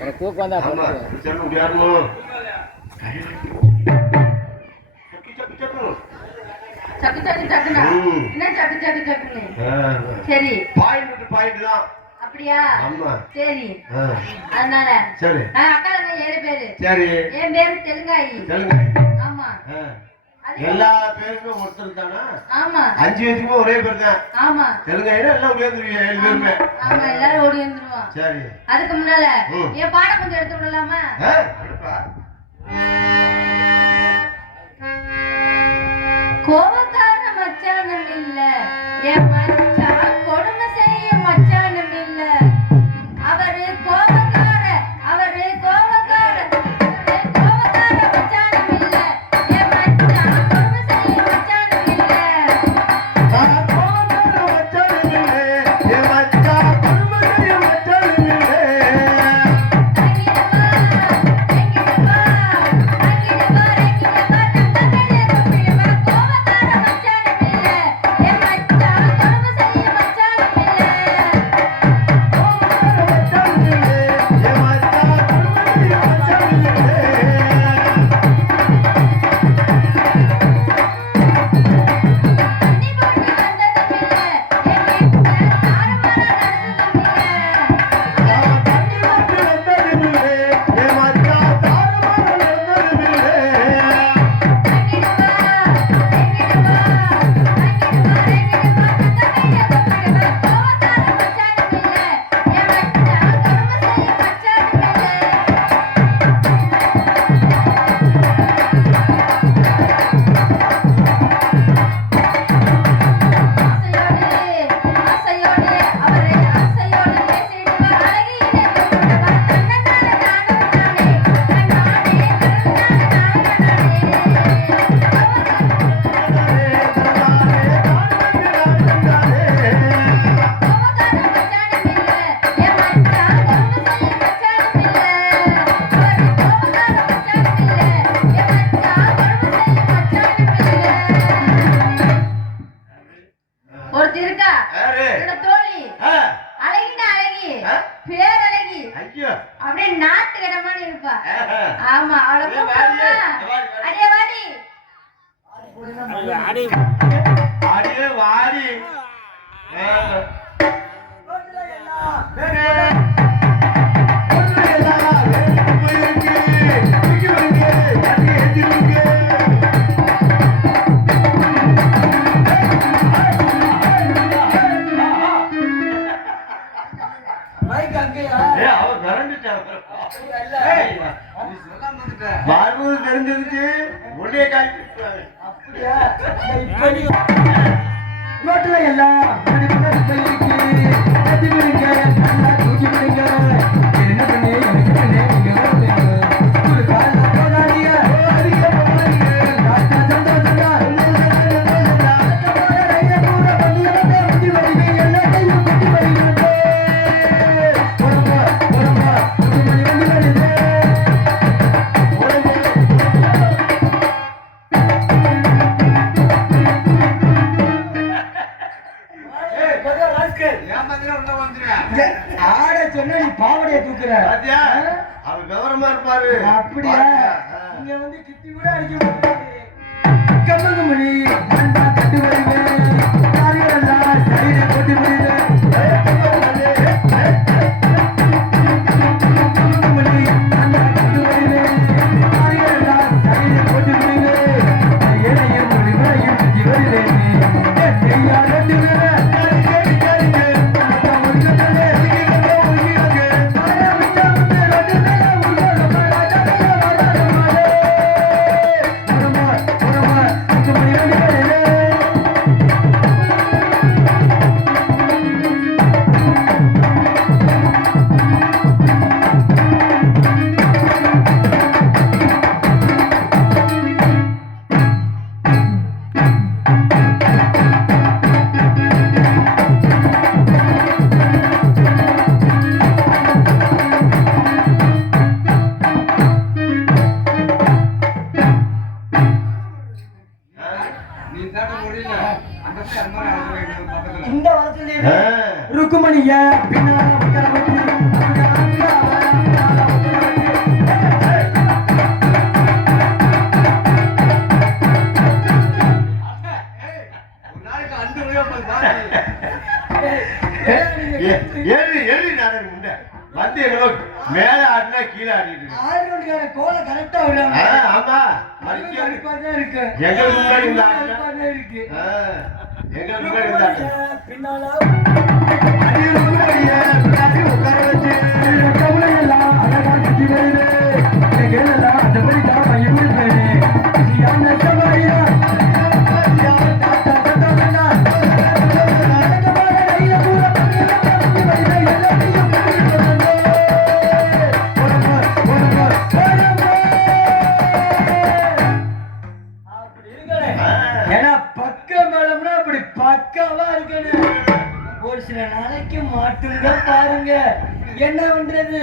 தூக்கம் வந்தா சொல்ல முடியாதும் சக்கு சக்கு சக்குனா என்ன சக்கு சக்கு சக்குன்னு சரி பாயிண்ட் தான் அப்படியா ஆமா சரி அதனால சரி அக்கா 7 பேரு சரி என் பேரு தெலுங்காயி ஆமா எல்லா பேருக்கும் ஒருத்தர் தானா ஆமா 5 பேருக்குமே ஒரே பேர் தான் ஆமா தெலுங்காயில எல்லாம் உயர்ந்துருவீங்க 7 பேருமே ஆமா எல்லாரும் ஓடி வந்துருவோம் சரி அதுக்கு முன்னால என் பாடம் கொஞ்சம் எடுத்து விடலாமா கோவக்கார மச்சானம் இல்ல என் மச்சான் கொடுமை செய்ய மச்சானம் இல்ல அவரு கோவக்கார மச்சானம் இல்ல என் மச்சான் கொடுமை செய்ய மச்சானம் இல்ல கோவக்கார மச்சானம் இல்ல என் மச்சான் கொடுமை செய்ய மச்சானம் இல்ல தெரிஞ்சிருச்சு ஒன்னே காய்ச்சி அப்படியா ரோட்ல எல்லாம் ஆட சொன்ன நீ பாவடைய தூக்குற அவர் விவரமா இருப்பாரு அப்படியா இங்க வந்து கிட்டி கூட அடிக்க முடியாது கம்மங்க மணி கட்டு வருவேன் சைடு கொட்டி முடியுது ஏறி நாடகம் உண்டு வந்து என்னோ மேல ஆடினா கீழே ஆடிட்டு ஆடுறதுக்கான கோல கரெக்டா விடுறாங்க. ஆமா அடிப்பாதான் இருக்கு. எங்களுக்கு முன்னாடி இந்த அடிப்பாதான் இருக்கு. எங்களுக்கு முன்னாடி இருந்தாங்க பின்னால அடி முன்னாடியே பின்னாடி உட்கார வச்சு கவலை எல்லாம் அழகா சுத்தி வருது. கேளலாம் அந்த மாதிரி தான் பையன் இருப்பேன். யானை சவாரியா ஏன்னா பக்க மேலம்னா அப்படி பக்காவா இருக்கணும். ஒரு சில நாளைக்கு மாட்டுங்க பாருங்க என்ன பண்றது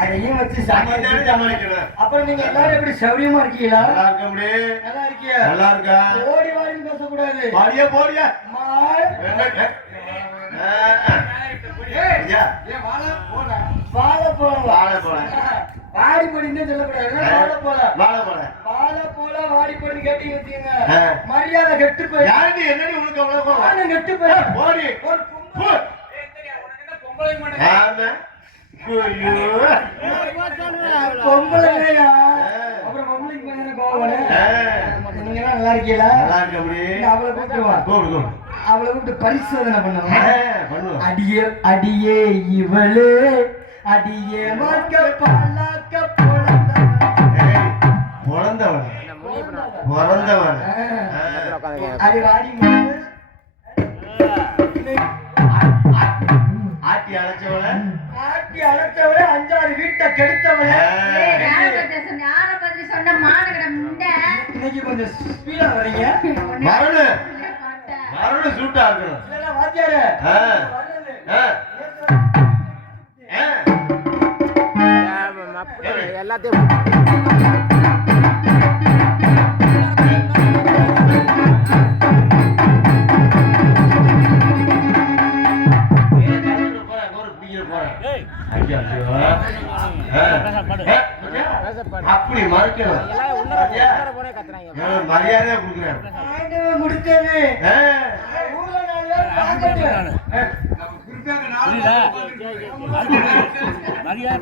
அதையும் வச்சு சமாளிக்கணும். அப்புறம் நீங்க எல்லாரும் எப்படி சௌரியமா இருக்கீங்களா? நல்லா இருக்க முடியும் நல்லா இருக்கியா? நல்லா இருக்கா ஓடி வாடின்னு பேசக்கூடாது. பாடியா போடியா மாடு வாழ போலாம் வாழ போல வாடி போடின்னு சொல்லக்கூடாது. வாழ போலாம் வாழ போல வாழ போல வாடி போடின்னு கேட்டீங்க வச்சுக்கோங்க ஆ. மரியாதை கெட்டு போய் யாரு என்னடி உனக்கு அவ்வளவு நானும் கெட்டு போய் போடி ஒரு போ. ஆமா. ஐயோ. பொம்பளையா அப்புறம் பொம்பளைக்கு கொஞ்சம் கோவம் வரும். நீங்க எல்லாம் நல்லா இருக்கீங்களா? நல்லா இருக்க முடியும் அவளை கூப்பிடுவா கூப்பிடு அவளை கூப்பிட்டு பரிசோதனை பண்ணுவோம். பண்ணுவோம் அடியே அடியே இவளே அடியே மாக்க பாலாக்க பிறந்தவன் பிறந்தவன் அடி வாடி ஆட்டி அழைச்சவன ஆட்டி அழைச்சவளே 5-6 வீட்டை கெடுத்தவளே. இன்னைக்கு கொஞ்சம் ஸ்பீடா வரீங்க. மரணம் சூட்டா இருக்கணும் இல்ல வாத்தியாரே எல்லாத்தையும் அப்படி மறுக்கணும் மரியாதையா கொடுக்குறேன் ஆண்டவன் கொடுத்தது ஊர்ல 4 பேர்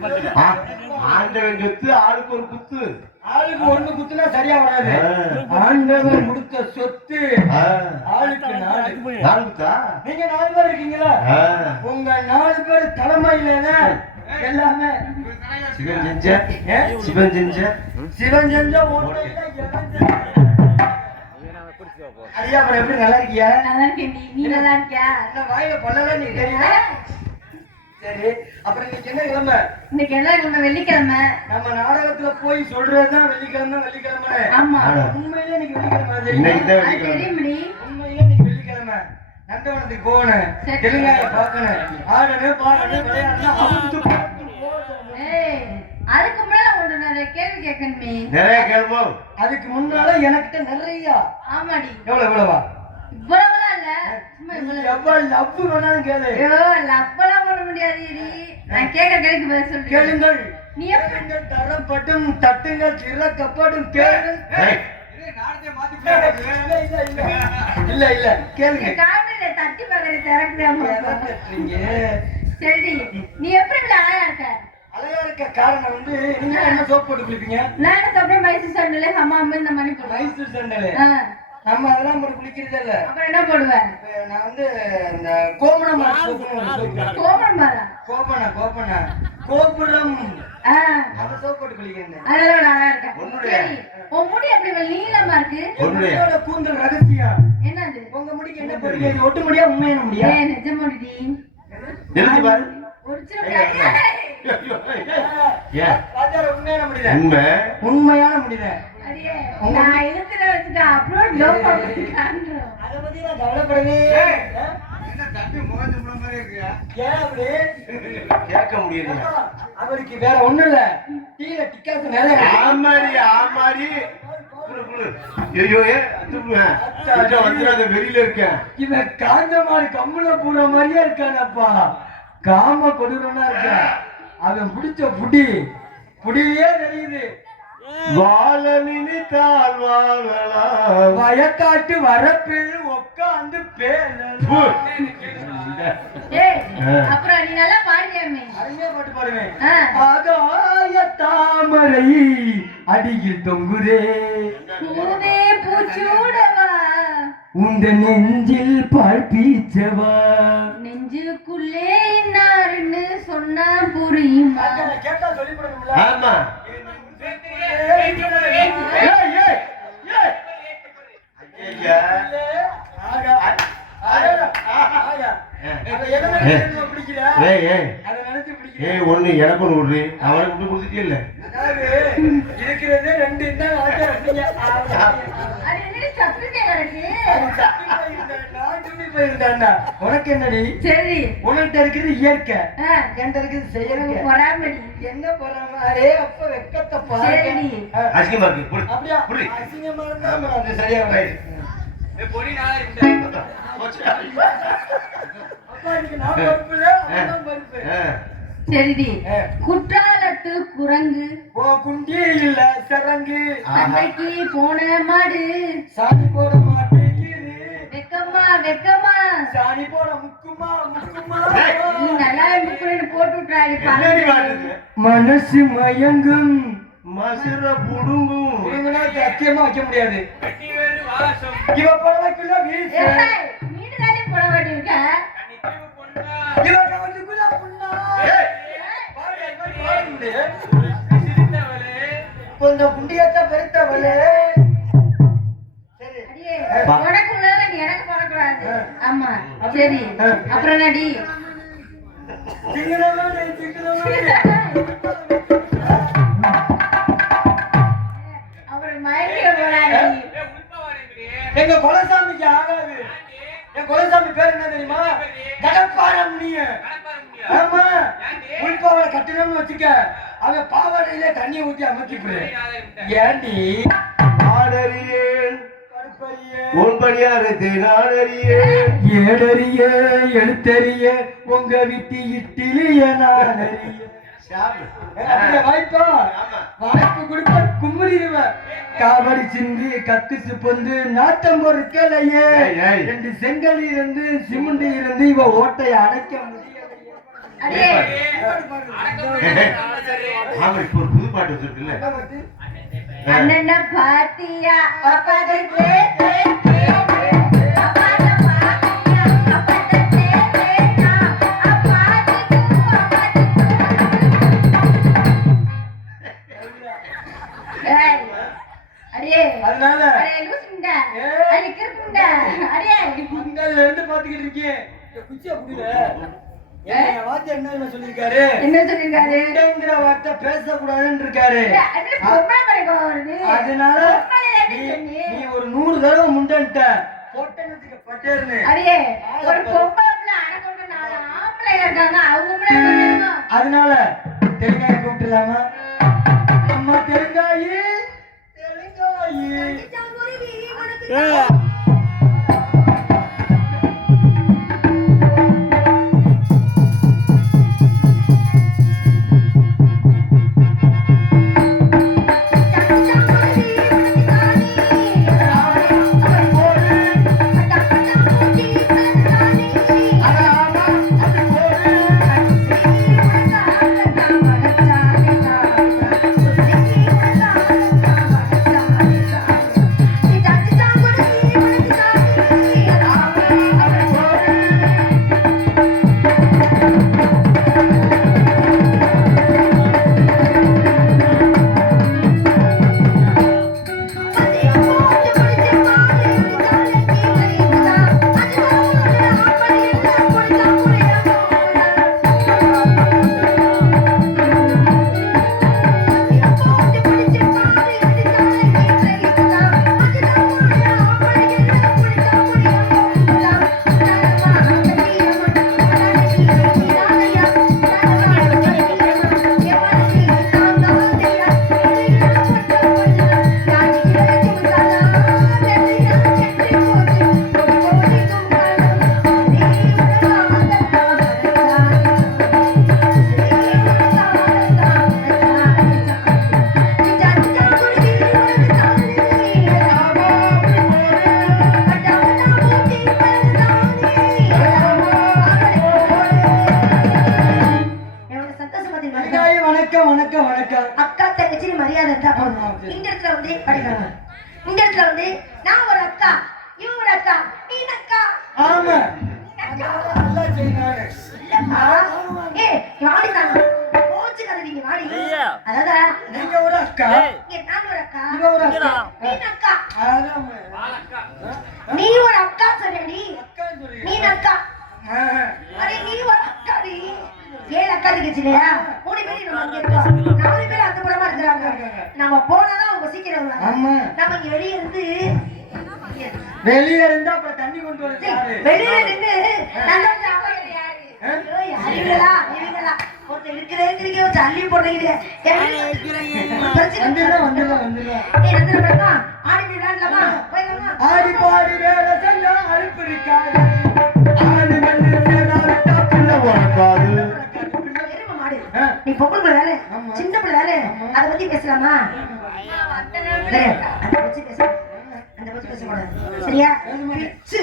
பார்க்கட்டும். ஆண்டவன் சொத்து ஆளுக்கு ஒரு குத்து ஆளுக்கு ஒண்ணு குத்துனா சரியா வராது. ஆண்டவன் கொடுத்த சொத்து ஆளுக்கு 4 குத்தா நீங்க 4 பேர் இருக்கீங்களா? உங்க 4 பேர் தலைமையில எல்லாமே சிவன் செஞ்ச சிவன் செஞ்ச ஒண்ணு இல்ல, எவன் செஞ்ச? ஐயா அப்புறம் எப்படி நல்லா இருக்கியா? நல்லா இருக்கேன். நீ நல்லா இருக்கியா? இந்த வாயில பல்லெல்லாம் நீ தெரியல. சரி அப்புறம் இன்னைக்கு என்ன கிழமை? இன்னைக்கு என்ன கிழமை? வெள்ளிக்கிழமை. நம்ம நாடகத்துல போய் சொல்றதுதான் வெள்ளிக்கிழமை. ஆமா. உண்மையிலே இன்னைக்கு வெள்ளிக்கிழமை இன்னைக்கு தெரியுமா? தான் அது தெரியும்டி. உண்மையிலே இன்னைக்கு வெள்ளிக்கிழமை. நந்தவனத்துக்கு போகணும், சரி. தெலுங்காய பார்க்கணும், ஆடணும் பாடணும் விளையாடணும் அவுத்து ஏய், அதுக்கு மேல ஒரு நிறைய கேள்வி கேட்கணுமே. நிறைய கேள்வோம் அதுக்கு முன்னால எனக்கிட்ட நிறைய ஆமாடி. எவ்வளவா இவ்வளவுலாம் இல்ல, சும்மா இவ்வளவு. எவ்வளவு லவ் வேணாலும் கேளு. ஐயோ, லப்பெல்லாம் போட முடியாதுடி. நான் கேட்க கேள்விக்கு பதில் சொல்லு. கேளுங்கள். நீ எப்படி கேளுங்கள், தரப்பட்டும் தட்டுங்கள் திறக்கப்படும் கேளுங்கள். இல்ல இல்ல கேளுங்க. காமெடியில தட்டி பக்கத்துல திறக்குதாமா? நீங்க சரி, நீ எப்படி இப்படி அழகா இருக்க? அழகா இருக்க காரணம் வந்து நீங்க என்ன சோப் போட்டு குளிப்பீங்க? நான் என்ன சொல்றேன், மைசூர் சாண்டல் ஹமாம் இந்த மாதிரி போடுவேன். மைசூர் சாண்டல். ஆ, நம்ம அதெல்லாம் போட்டு குளிக்கிறதே இல்ல. அப்புறம் என்ன போடுவேன்? இப்ப நான் வந்து இந்த கோமணம் சோப்புன்னு ஒரு சோப்பு. கோபம் பாரா. கோபுரம் ஆ, அந்த சோப் போட்டு குளிக்கிறேன். அதெல்லாம் நான் அழகா இருக்கேன். ஒண்ணுடைய. சரி, உன் முடி அப்படி இவ்வளவு நீளமா இருக்கு. உங்களோட கூந்தல் ரகசியம். என்னது? உங்க முடிக்கு என்ன போடுறீங்க? இது ஒட்டு முடியா உண்மையான முடியா? ஏய், நிஜமாடி. எழுதி பாரு ஒரிஜினல் ராஜார உண்மையான முடிதான். உண்மை உண்மையான முடிதான். அடியே, நான் இழுத்துல வச்சுட்டு அப்லோட் லவ் பண்ணி காண்றோம். அத பத்தி நான் கவலைப்படவே ஏன் அப்படி? கேட்க முடியுது அவருக்கு வேற ஒண்ணும் இல்ல. டீல டிக்காசு நிறைய ஆமாடி குளு, குளு. ஐயோ வந்துடாத வெளியில இருக்கேன் இவன் காஞ்ச மாதிரி கம்முல போற மாதிரியே இருக்கானப்பா. காம கொடூரனா இருக்கான். அவன் பிடிச்ச புடியே தெரியுது. வாழ நினைத்தால் வாழலாம் வயக்காட்டு வரப்பில் உட்காந்து பேச ஏய், அப்புறம் நீ நல்லா பாடுவியாமே. அருமையா பாட்டு பாடுவேன். ஆ. ஆகாய தாமரை அடியில் தொங்குதே பூவே பூச்சூடவா, உந்த நெஞ்சில் பால் பீச்சவா. நெஞ்சுக்குள்ளே இன்னாருன்னு சொன்னா புரியுமா? கேட்டா சொல்லிவிடணும்ல. ஆமா ஏய், ஏய், ஏய், ஏய். ஐயா. ஆகா. ஆகா. அதை எதை நினைச்சு பிடிக்கிற? ஏய், ஏய். அதை நினைச்சு பிடிக்கிற? ஏய், ஒண்ணு எனக்கு ஒண்ணு விடுறி. அவனுக்கு விட்டு கொடுத்துட்டே இல்ல. அதாவது இருக்கிறதே ரெண்டு தான் ஆகா அப்படிங்க. அது என்னடி சப்பிட்டே கிடக்கு? உனக்கு என்னடி? சரி, உனக்கிட்ட இருக்கிறது இயற்கை, ஆ, என்கிட்ட இருக்கிறது செயற்கை. பொறாமடி. என்ன போறாம? அரே அப்ப வெக்கத்தை பாரு. சரிடி. அசிங்கமா இருக்கு. புடி. அப்படியா? புடி. அசிங்கமா இருந்தா அது சரியா வராது. போச்சு. அப்பா இதுக்கு நான் பொறுப்பு இல்ல, அவன் பொறுப்பு. சரிடி. ஆ. குற்றாலத்து குரங்கு, ஓ குண்டி இல்ல சரங்கு, சண்டைக்கு போன மாடு, சாணி போட மாட்டேங்குது, வெக்கமா வெக்கமா. சாணி போட முக்குமா முக்குமா. நீ நல்லா முக்குன்னு போட்டு விட்டுறாடி. என்னடி பாடுது? மனசு மயங்கும். மசுர புடுங்கும். இவங்கனா சத்தியமா வைக்க முடியாது. இவ பழக்குள்ள வீச, வீடு தானே போட வேண்டியிருக்க. இவ கவனிக்குள்ள புண்ணா. ஏய். கொஞ்சம் குண்டியாத்தா பெருத்தவளே. சரி. அடியே, உனக்கு உள்ளதை நீ எனக்கு போடக்கூடாது. ஆமா, சரி. அப்புறம் என்னடி? சிங்களவனே, சிங்களவனே. அப்புறம் மயக்க போறாடி. எங்க குலசாமிக்கு ஆகாது. என் குலசாமி பேர் என்ன தெரியுமா? கடப்பாரமுனிய. ஆமா, உள்பாவடை கட்டணும்னு வச்சுக்க, அவன் பாவாடையிலே தண்ணியை ஊத்தி அமைச்சிப்பு. ஏண்டி ஆடறியேன். உன்படியாரத்தை நாடறியேன். ஏடறிய எழுத்தறிய உங்க விட்டு இட்டிலிய நாடறிய. அப்படியே வாய்ப்பா? வாய்ப்பு கொடுத்த கும்மரிடுவன். காவடி சிந்தி கத்துச்சு பொந்து நாட்டம் பொறுக்கலையே. ஏய். ரெண்டு செங்கல் இருந்து சிமுண்டி இருந்து இவ ஓட்டையை அடைக்க முடியலையே. அடியே, ஆமா, இப்ப ஒரு புது பாட்டு வச்சிருக்குல்ல. அண்ணன பாத்தியா அப்பாத கே கே கே அப்பாத பாத்தியா அப்பாத கே கே கா அப்பாத ஏய், அடியே, அதனால அடியே லூசுண்டா, அடியே கிறுக்குண்டா, அடியே. மங்கல்ல இருந்து பாத்துக்கிட்டு இருக்கேன். குச்சியா புரியல. என் வார்த்தை என்ன சொல்லிருக்காரு? என்ன சொல்லிருக்காரு? குண்டைங்கிற வார்த்தை பேசக்கூடாதுன்னு இருக்காரு. அது பொம்பளை மறைக்க வருது. அதனால பொம்பளை ஏண்டி சொன்னி? நீ ஒரு 100 தடவை முண்டன்ட்ட போட்டேன்னு பட்டேர்னு. அடியே, ஒரு பொம்பளை பிள்ளை அடக்கொண்டு 4 ஆம்பளைங்க இருக்காங்க, அவங்க முன்னாடி சொல்லணுமா? அதனால தெலுங்காய் கூப்பிடலாமா? அம்மா தெலுங்காயி தெலுங்காயி. Thank you. வணக்கம் வணக்கம் வணக்கம். அக்கா தங்கச்சி மரியாதை இருந்தா போதும். ஆமா, சரி. இந்த இடத்துல வந்து படிக்கணும். இந்த இடத்துல வந்து நான் ஒரு அக்கா, இவ ஒரு அக்கா, நீ அக்கா. ஆமா அக்கா. நல்லா செய்யறாரு. இல்லப்பா. ஏய், வாடி தான். கோச்சுக்காத நீங்க வாடி. அதாவது நீங்க ஒரு அக்கா, இங்க நான் ஒரு அக்கா, இவ ஒரு அக்கா. நீ அக்கா. ஆறாம. நீ ஒரு அக்கா சொன்னடி. அக்கான்னு சொல்லி. நீ அக்கா. அடே நீ ஒரு அக்கா நீ. ஏழு அக்கா தங்கச்சி இல்லையா? 3 பேர் நம்ம இங்க இருக்கோம். 4 பேர் அந்த புறமா இருக்காங்க. நம்ம போனாதான் அவங்க சீக்கிரம் வருவாங்க. ஆமா. நம்ம இங்க வெளிய இருந்து வெளியே இருந்தா அப்புறம் தண்ணி கொண்டு வந்து யாரு? வெளியில நின்னு நல்லா சாப்பிடுறது யாரு? ஐயோ, இவங்களா இவங்களா ஒருத்தர் இருக்கிறேங்கிறீங்க, ஒரு அள்ளி போடுறீங்க. வந்துடுறேன் வந்துடுறேன் வந்துடுறேன். ஏய் நந்திர படமா ஆடி விளையாடலாமா? போயிடலாமா? ஆடி பாடி வேலை செஞ்சா அழுப்பு இருக்காது. ஆடி மண்ணு சேரா விட்டா பிள்ளை உனக்காது. எருமை மாடு. நீ பொம்பளை பிள்ளை தானே? ஆமா. சின்ன பிள்ளை தானே? அதை பத்தி பேசலாமா? டேய், அதை பத்தி பேச அந்த பத்தி பேசக்கூடாது. சரியா? பிச்சு.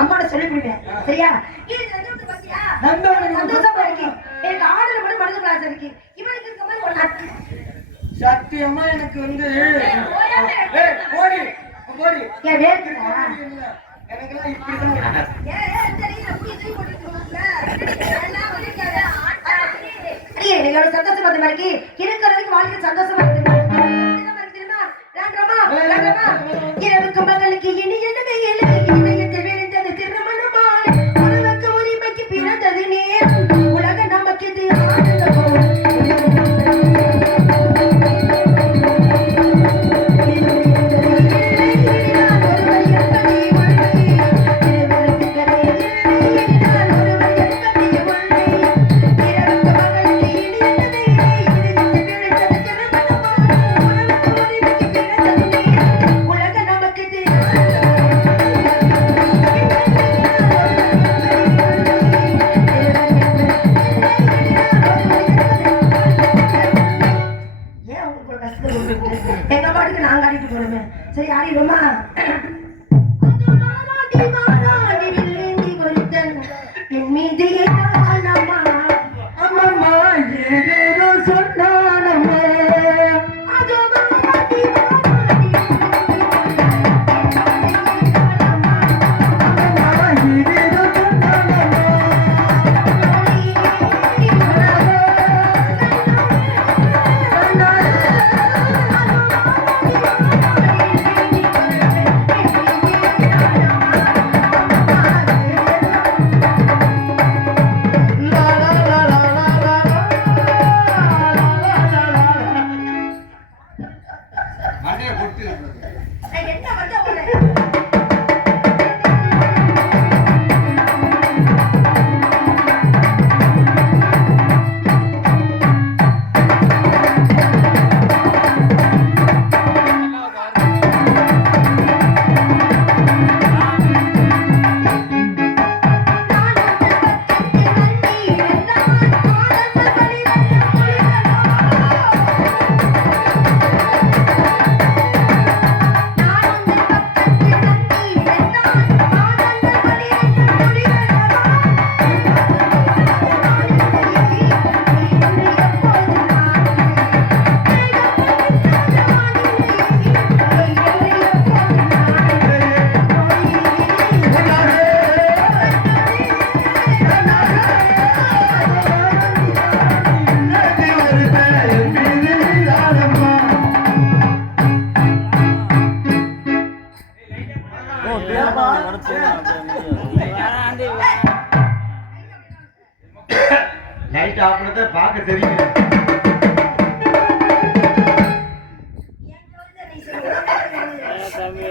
அம்மாட்ட சொல்லி கொடுப்பேன். சரியா? இது சந்தோஷம் பாத்தியா? சந்தோஷமா இருக்கு. எனக்கு ஆடுல மட்டும் மனசு பிளாஸ் இருக்கு. இவனுக்கு இருக்க மாதிரி ஒரு நக்கு. சத்தியமா எனக்கு வந்து ஏய், போடி போடி. ஏன் வேர்க்குதா? எனக்கெல்லாம் இப்படிதான் இருக்கு. ஏன் சரி நான் புடி தூக்கி போட்டுருக்கேன்ல. எல்லாம் வலிக்காத. அடியே நீங்க ஒரு சந்தோஷமா இருக்க மாதிரி இருக்கிறதுக்கு வாழ்க்கை சந்தோஷமா இருக்கு. இரவுக்கு மகளுக்கு இனி என்னமே இல்லை. இதயத்தை விரிந்தது திருமணமான உலக உரிமைக்கு பிறந்தது நேரம். உலக நமக்கு இது ஆனந்தம். எங்க பாட்டுக்கு நாங்க ஆடிட்டு போறோமே. சரி ஆடிடுவோமா? என் மீது ஏதானம்மா அம்மம்மா ஏதேதோ சொன்னானம்மா. அதோ அம்மம்மா ஏதேதோ சொன்னானம்மா. என்ன வந்து ஒரு லைட் ஆஃப் பண்ணத பார்க்க தெரியும். Thank you.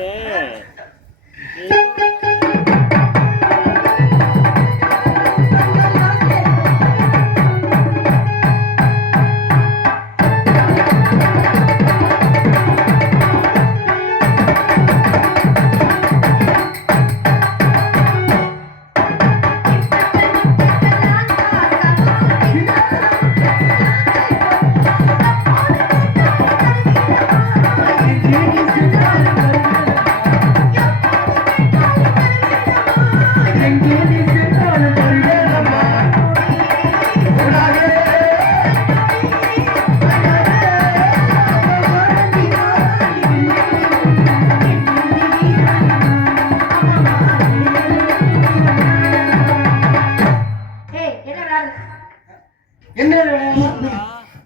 என்ன விளையாடு?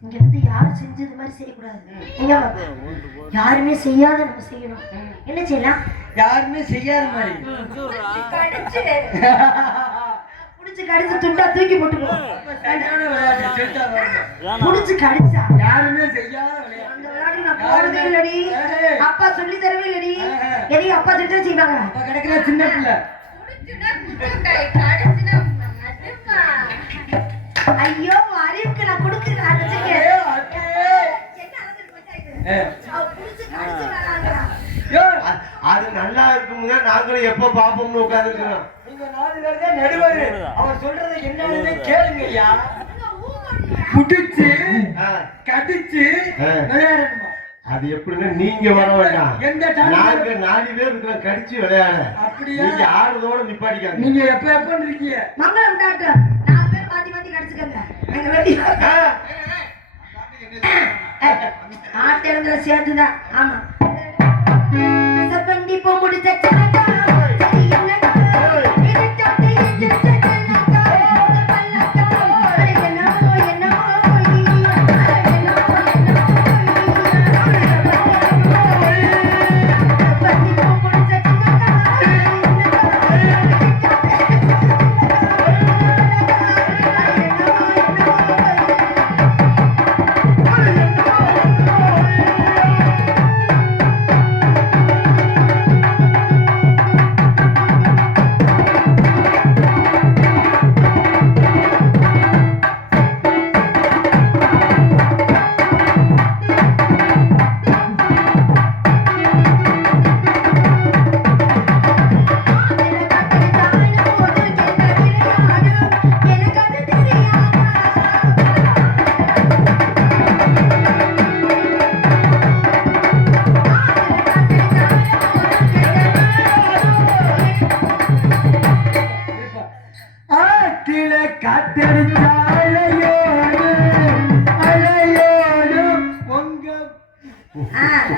இங்க வந்து யாரும் செஞ்சது மாதிரி செய்யக்கூடாது. இங்க வா. யாருமே செய்யாத நம்ம செய்யணும். என்ன செய்யலாம்? யாருமே செய்யாத மாதிரி புடிச்சு கடிச்சு துண்டா தூக்கி போட்டுக்கணும். சரியான விளையாட்டு சொல்லிட்டா பாருங்க. புடிச்சு கடிச்சா யாருமே செய்யாத விளையாட்டு. அந்த விளையாட்டு நான் போறதே இல்லடி. அப்பா சொல்லி தரவே இல்லடி. எதையும் அப்பா சொல்லிட்டு செய்வாங்க. அப்ப கிடைக்கிற சின்ன பிள்ளை. ஐயோ அறிவுக்கு நான் கொடுக்குறேன். அது நல்லா இருக்கும்போது நாங்களும் எப்ப பாப்போம்னு உட்கார்ந்துருக்கிறோம். நீங்க 4 பேர் தான் நடுவர். அவர் சொல்றதை என்னன்னு கேளுங்க ஐயா. புடிச்சு கடிச்சு விளையாடணுமா? அது எப்படின்னா நீங்க வர வேண்டாம். எந்த நாங்க 4 பேர் இருக்கிறோம் கடிச்சு விளையாட. அப்படியே நீங்க ஆடுறதோட நிப்பாட்டிக்காங்க. நீங்க எப்ப இருக்கீங்க? மங்களம் டாக்டர் 4 பேர் மாத்தி மாத்தி கடிச்சுக்கங்க. எங்க வேடி ஆட்டேந்திர சேர்த்துதான். ஆமா சப்பண்டி போ முடிச்ச சனக்கா சரி என்னக்கா இது தட்டை இது சட்டனக்கா பல்லக்கா என்னோ என்னோ சப்பண்டி போ முடிச்ச சனக்கா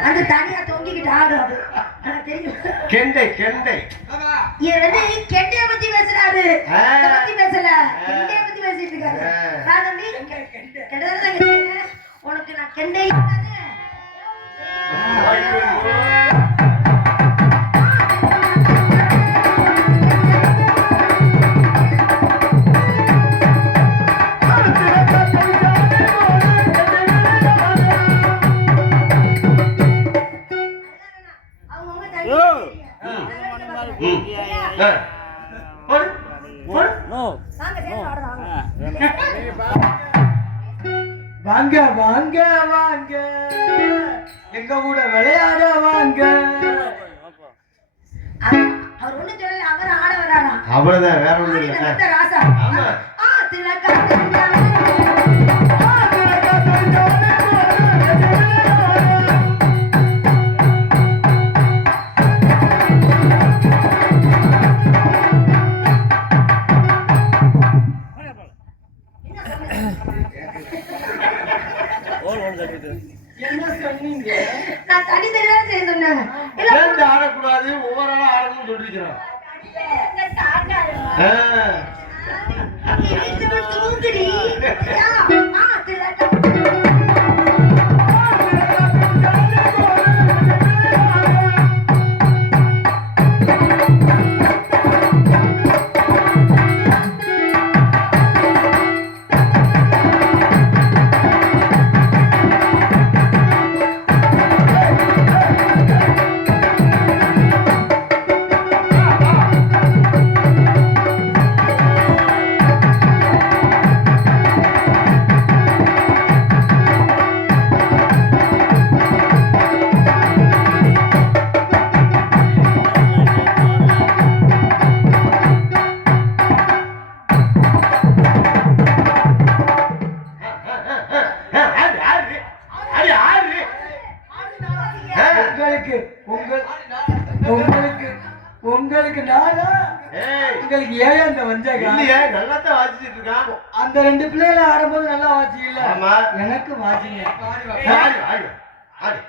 அது தனியா தொங்கிக்கிட்டு ஆடும். தெரியும் கெண்டை கெண்டை இது வந்து கெண்டைய பத்தி பேசுறாரு. இத பத்தி பேசல. கெண்டைய பத்தி பேசிட்டு இருக்காரு. நான் தம்பி கெண்டை உனக்கு நான் கெண்டை வாங்க வாங்க வாங்க எங்க கூட விளையாட வாங்க. அவர் ஒண்ணு சொல்லல. அவர் ஆட வராரா? அவ்வளவுதான், வேற ஒண்ணும் இல்ல. ராசா ஆமா. நான் தனி தனியா செய்ய சொன்னேன். ஆடக்கூடாது, ஒவ்வொரு ஆளும் ஆடணும்னு சொல்லிருக்கிறோம். உங்களுக்கு நானா உங்களுக்கு ஏன் அந்த வஞ்சகம்? நல்லா தான் வாசிச்சுட்டு இருக்கான். அந்த 2 பிள்ளைகளை ஆடும்போது நல்லா வாசி இல்ல? ஆமா. எனக்கு வாசிங்க. ஆடு ஆடு ஆடு. ஆடு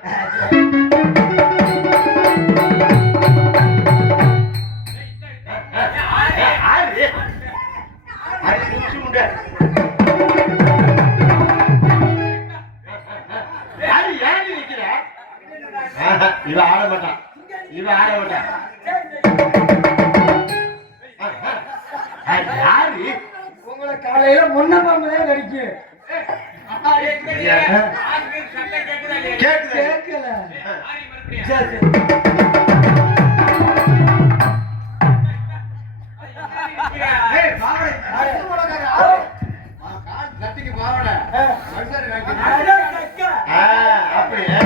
ஆடு முடிச்சு முண்டை. இவன் ஆட மாட்டான் இவன் ஆட மாட்டான் யாரு உங்களை காலையில முன்ன பாம்புதான் கடிக்கும். கேக்குது கேட்கல. சரி. அப்படியே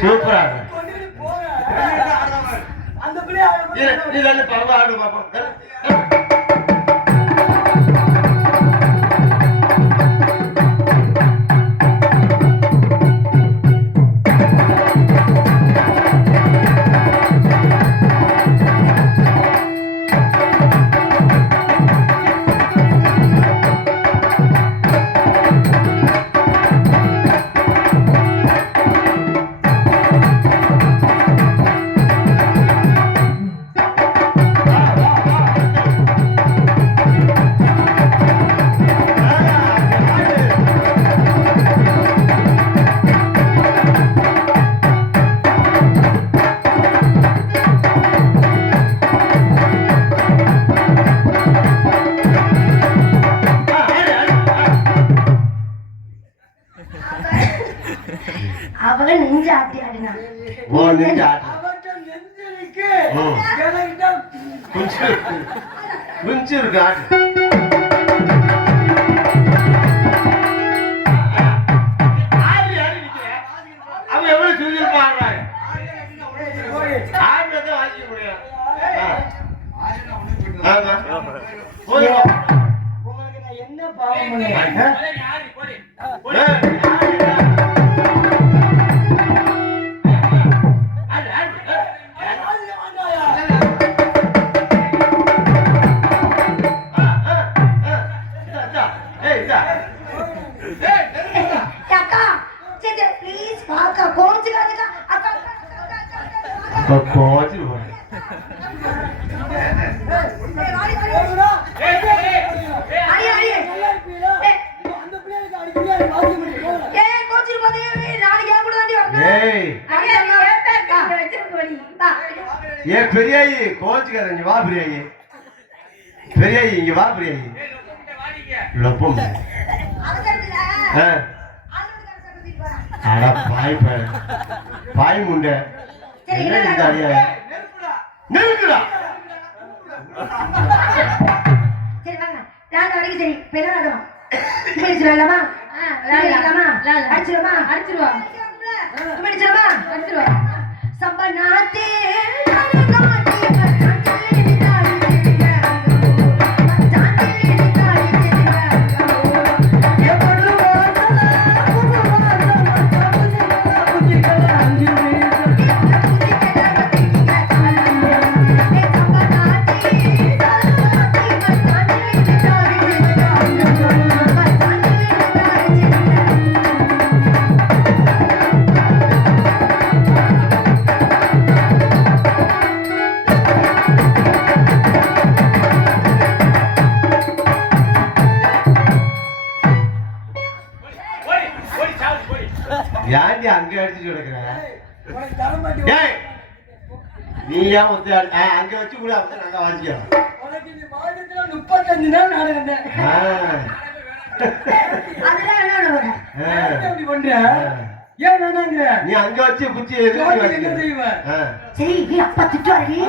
சூப்பரா கொண்டுட்டு போங்க. அந்த பிள்ளைய நீ பரவ ஆடு பாப்போம் அவங்க நெஞ்சு ஆட்டி ஆடினா ஓ நெஞ்சு ஆட்டு அவட்ட நெஞ்சிருக்கு. ம். எனக்குதான் குஞ்சு இருக்கு ஆட்டு அவன் எவ்வளவு சொல்லி பாடுறாங்க ஆடு தான் வாங்கிக்க முடியும் ஆமா போதுமா உங்களுக்கு நான் என்ன பாவம் பண்ணேன்? அக்கா சரி ப்ளீஸ் வாக்கா கோச்சுக்காதக்கா அக்கா கோச்சு அடி அடி நல்லா இருப்பீங்களா? அந்த பிள்ளைகளுக்கு அடிக்கடி அது பாக்க முடியும். ஏய் கோச்சிரு பாதே நாளைக்கு ஏன் கூட தாண்டி வரணும் ஏய் ஏ பெரியாயி கோச்சுக்காத இங்க வா பெரியாயி பெரியாயி இங்க வா பெரியாயி லப்பம் அட பாய் பாய் முண்டை என்ன இந்த அடியா நெருக்குடா சரி வாங்க நான் வரைக்கும் சரி பெரிய ஆடும் பேசலாமா விளையாடலாமா அடிச்சிருமா அடிச்சிருவா அடிச்சிருமா அடிச்சிருவா சம்பனாத்தே ஏன்டி அங்க அடிச்சு கிடக்குற உனக்கு தர மாட்டேன். ஏய் நீ ஏன் ஒத்து அங்க வச்சு கூட அப்ப நாங்க வாங்கிக்கிறோம் உனக்கு இந்த மாதத்துல 35 நாள் நாடு இருந்தேன். அதெல்லாம் என்ன வர ஏன் இப்படி பண்ற? ஏன் வேணாங்கிற? நீ அங்க வச்சு குச்சி உனக்கு என்ன செய்வ? சரி நீ அப்பா திட்டுவாரு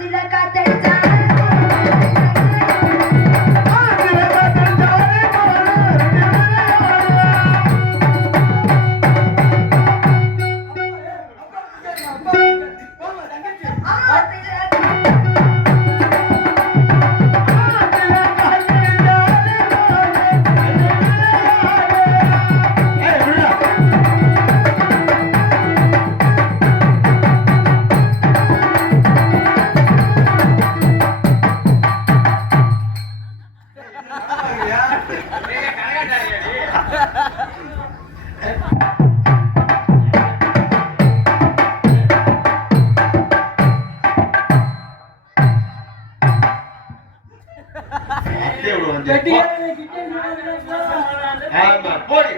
திலக்கா தெரிஞ்சா கெட்டிக்காரன் கிட்ட ஆமா போடி